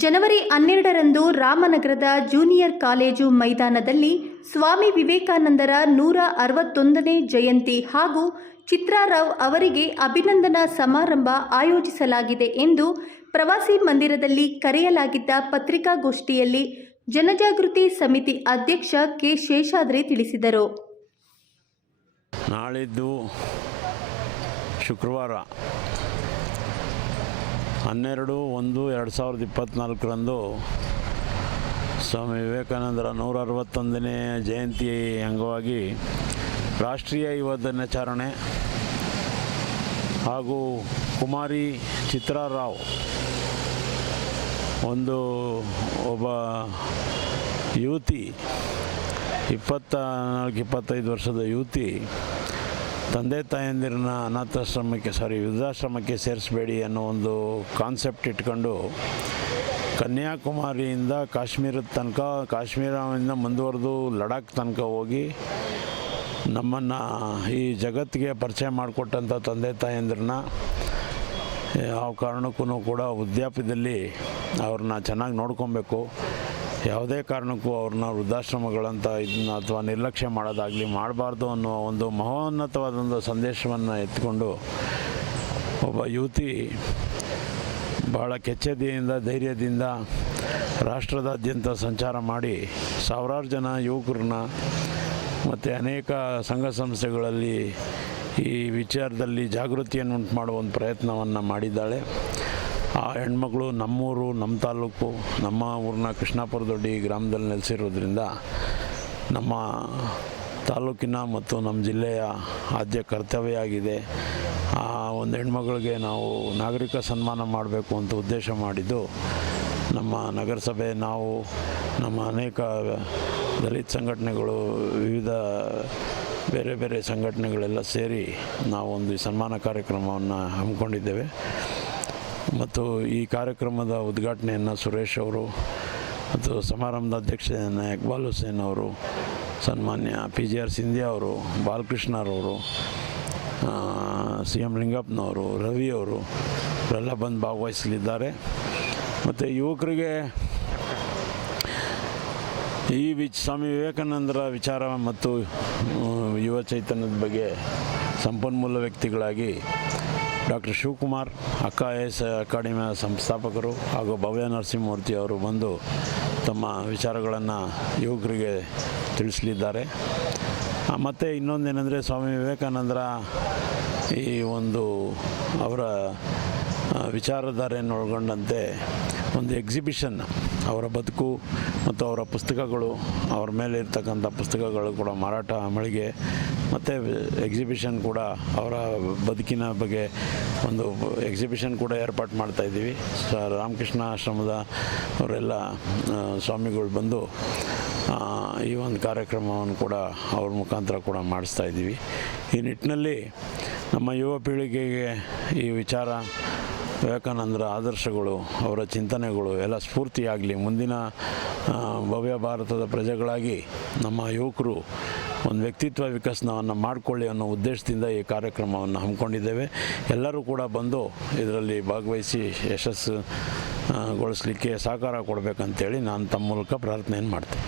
ಜನವರಿ 12ರಂದು ರಾಮನಗರದ junior college ಮೈದಾನದಲ್ಲಿ ಸ್ವಾಮಿ ವಿವೇಕಾನಂದರ 161ನೇ ಜಯಂತಿ ಹಾಗೂ ಚಿತ್ರಾರಾವ್ ಅವರಿಗೆ ಅಭಿನಂದನಾ ಸಮಾರಂಭ ಆಯೋಜಿಸಲಾಗಿದೆ ಎಂದು ಪ್ರವಾಸಿ ಮಂದಿರದಲ್ಲಿ ಕರೆಯಲಾಗಿದ್ದ ಪತ್ರಿಕಾಗೋಷ್ಠಿಯಲ್ಲಿ ಜನಜಾಗೃತಿ ಸಮಿತಿ ಅಧ್ಯಕ್ಷ ಕೆ ಶೇಷಾದ್ರಿ ತಿಳಿಸಿದರು. ನಾಳಿದ್ದು ಶುಕ್ರವಾರ 12/1/2024ರಂದು ಸ್ವಾಮಿ ವಿವೇಕಾನಂದರ 161ನೇ ಜಯಂತಿ ಅಂಗವಾಗಿ ರಾಷ್ಟ್ರೀಯ ಯುವ ದಿನಾಚರಣೆ ಹಾಗೂ ಕುಮಾರಿ ಚಿತ್ರಾರಾವ್ ಒಬ್ಬ ಯುವತಿ 24-25 ವರ್ಷದ ಯುವತಿ ತಂದೆ ತಾಯಂದಿರನ್ನ ವೃದ್ಧಾಶ್ರಮಕ್ಕೆ ಸೇರಿಸಬೇಡಿ ಅನ್ನೋ ಒಂದು ಕಾನ್ಸೆಪ್ಟ್ ಇಟ್ಕೊಂಡು ಕನ್ಯಾಕುಮಾರಿಯಿಂದ ಕಾಶ್ಮೀರದ ತನಕ, ಕಾಶ್ಮೀರದಿಂದ ಮುಂದುವರೆದು ಲಡಾಖ್ ತನಕ ಹೋಗಿ ನಮ್ಮನ್ನು ಈ ಜಗತ್ತಿಗೆ ಪರಿಚಯ ಮಾಡಿಕೊಟ್ಟಂಥ ತಂದೆ ತಾಯಂದಿರನ್ನ ಯಾವ ಕಾರಣಕ್ಕೂ ಕೂಡ ವೃದ್ಧಾಪ್ಯದಲ್ಲಿ ಅವ್ರನ್ನ ಚೆನ್ನಾಗಿ ನೋಡ್ಕೊಬೇಕು. ಯಾವುದೇ ಕಾರಣಕ್ಕೂ ಅವ್ರನ್ನ ವೃದ್ಧಾಶ್ರಮಗಳಂತ ಇದನ್ನ ಅಥವಾ ನಿರ್ಲಕ್ಷ್ಯ ಮಾಡಬಾರ್ದು ಅನ್ನೋ ಒಂದು ಮಹೋನ್ನತವಾದೊಂದು ಸಂದೇಶವನ್ನು ಎತ್ಕೊಂಡು ಒಬ್ಬ ಯುವತಿ ಭಾಳ ಕೆಚ್ಚೆದೆಯಿಂದ ಧೈರ್ಯದಿಂದ ರಾಷ್ಟ್ರದಾದ್ಯಂತ ಸಂಚಾರ ಮಾಡಿ ಸಾವಿರಾರು ಜನ ಯುವಕರನ್ನ ಮತ್ತು ಅನೇಕ ಸಂಘ ಸಂಸ್ಥೆಗಳಲ್ಲಿ ಈ ವಿಚಾರದಲ್ಲಿ ಜಾಗೃತಿಯನ್ನು ಉಂಟು ಮಾಡುವ ಒಂದು ಪ್ರಯತ್ನವನ್ನು ಮಾಡಿದ್ದಾಳೆ. ಆ ಹೆಣ್ಮಗಳು ನಮ್ಮೂರು, ನಮ್ಮ ತಾಲೂಕು, ನಮ್ಮ ಊರಿನ ಕೃಷ್ಣಾಪುರ ದೊಡ್ಡಿ ಗ್ರಾಮದಲ್ಲಿ ನೆಲೆಸಿರೋದ್ರಿಂದ ನಮ್ಮ ತಾಲೂಕಿನ ಮತ್ತು ನಮ್ಮ ಜಿಲ್ಲೆಯ ಆದ್ಯ ಕರ್ತವ್ಯ ಆಗಿದೆ. ಆ ಒಂದು ಹೆಣ್ಮಗಳಿಗೆ ನಾವು ನಾಗರಿಕ ಸನ್ಮಾನ ಮಾಡಬೇಕು ಅಂತ ಉದ್ದೇಶ ಮಾಡಿದ್ದು ನಮ್ಮ ನಗರಸಭೆ, ನಾವು ನಮ್ಮ ಅನೇಕ ದಲಿತ ಸಂಘಟನೆಗಳು, ವಿವಿಧ ಬೇರೆ ಬೇರೆ ಸಂಘಟನೆಗಳೆಲ್ಲ ಸೇರಿ ನಾವೊಂದು ಸನ್ಮಾನ ಕಾರ್ಯಕ್ರಮವನ್ನು ಹಮ್ಮಿಕೊಂಡಿದ್ದೇವೆ. ಮತ್ತು ಈ ಕಾರ್ಯಕ್ರಮದ ಉದ್ಘಾಟನೆಯನ್ನು ಸುರೇಶ್ ಅವರು ಮತ್ತು ಸಮಾರಂಭದ ಅಧ್ಯಕ್ಷತೆಯನ್ನು ಇಕ್ಬಾಲ್ ಹುಸೇನ್ ಅವರು, ಸನ್ಮಾನ್ಯ PGR ಸಿಂಧ್ಯಾ ಅವರು, ಬಾಲಕೃಷ್ಣರವರು, CM ಲಿಂಗಪ್ಪನವರು, ರವಿ ಅವರು ಇವರೆಲ್ಲ ಬಂದು ಭಾಗವಹಿಸಲಿದ್ದಾರೆ. ಮತ್ತು ಯುವಕರಿಗೆ ಈ ಸ್ವಾಮಿ ವಿವೇಕಾನಂದರ ವಿಚಾರ ಮತ್ತು ಯುವ ಚೈತನ್ಯದ ಬಗ್ಗೆ ಸಂಪನ್ಮೂಲ ವ್ಯಕ್ತಿಗಳಾಗಿ ಡಾಕ್ಟರ್ ಶಿವಕುಮಾರ್, IAS ಅಕಾಡೆಮಿಯ ಸಂಸ್ಥಾಪಕರು ಹಾಗೂ ಭವ್ಯ ನರಸಿಂಹಮೂರ್ತಿ ಅವರು ಬಂದು ತಮ್ಮ ವಿಚಾರಗಳನ್ನು ಯುವಕರಿಗೆ ತಿಳಿಸಲಿದ್ದಾರೆ. ಮತ್ತು ಇನ್ನೊಂದೇನೆಂದರೆ ಸ್ವಾಮಿ ವಿವೇಕಾನಂದರ ಈ ಒಂದು ಅವರ ವಿಚಾರಧಾರೆಯನ್ನು ಒಳಗೊಂಡಂತೆ ಒಂದು ಎಕ್ಸಿಬಿಷನ್, ಅವರ ಬದುಕು ಮತ್ತು ಅವರ ಪುಸ್ತಕಗಳು, ಅವ್ರ ಮೇಲೆ ಇರ್ತಕ್ಕಂಥ ಪುಸ್ತಕಗಳು ಕೂಡ ಮಾರಾಟ, ಮಳಿಗೆ ಮತ್ತು ಎಕ್ಸಿಬಿಷನ್ ಕೂಡ, ಅವರ ಬದುಕಿನ ಬಗ್ಗೆ ಒಂದು ಎಕ್ಸಿಬಿಷನ್ ಕೂಡ ಏರ್ಪಾಡು ಮಾಡ್ತಾಯಿದ್ದೀವಿ. ರಾಮಕೃಷ್ಣ ಆಶ್ರಮದ ಅವರೆಲ್ಲ ಸ್ವಾಮಿಗಳು ಬಂದು ಈ ಒಂದು ಕಾರ್ಯಕ್ರಮವನ್ನು ಕೂಡ ಅವ್ರ ಮುಖಾಂತರ ಕೂಡ ಮಾಡಿಸ್ತಾ ಇದ್ದೀವಿ. ಈ ನಿಟ್ಟಿನಲ್ಲಿ ನಮ್ಮ ಯುವ ಪೀಳಿಗೆಗೆ ಈ ವಿಚಾರ, ವಿವೇಕಾನಂದರ ಆದರ್ಶಗಳು, ಅವರ ಚಿಂತನೆಗಳು ಎಲ್ಲ ಸ್ಫೂರ್ತಿಯಾಗಲಿ, ಮುಂದಿನ ಭವ್ಯ ಭಾರತದ ಪ್ರಜೆಗಳಾಗಿ ನಮ್ಮ ಯುವಕರು ಒಂದು ವ್ಯಕ್ತಿತ್ವ ವಿಕಸನವನ್ನು ಮಾಡಿಕೊಳ್ಳಿ ಅನ್ನೋ ಉದ್ದೇಶದಿಂದ ಈ ಕಾರ್ಯಕ್ರಮವನ್ನು ಹಮ್ಮಿಕೊಂಡಿದ್ದೇವೆ. ಎಲ್ಲರೂ ಕೂಡ ಬಂದು ಇದರಲ್ಲಿ ಭಾಗವಹಿಸಿ ಯಶಸ್ಸುಗೊಳಿಸಲಿಕ್ಕೆ ಸಹಕಾರ ಕೊಡಬೇಕಂತೇಳಿ ನಾನು ತಮ್ಮ ಮೂಲಕ ಪ್ರಾರ್ಥನೆಯನ್ನು ಮಾಡ್ತೇನೆ.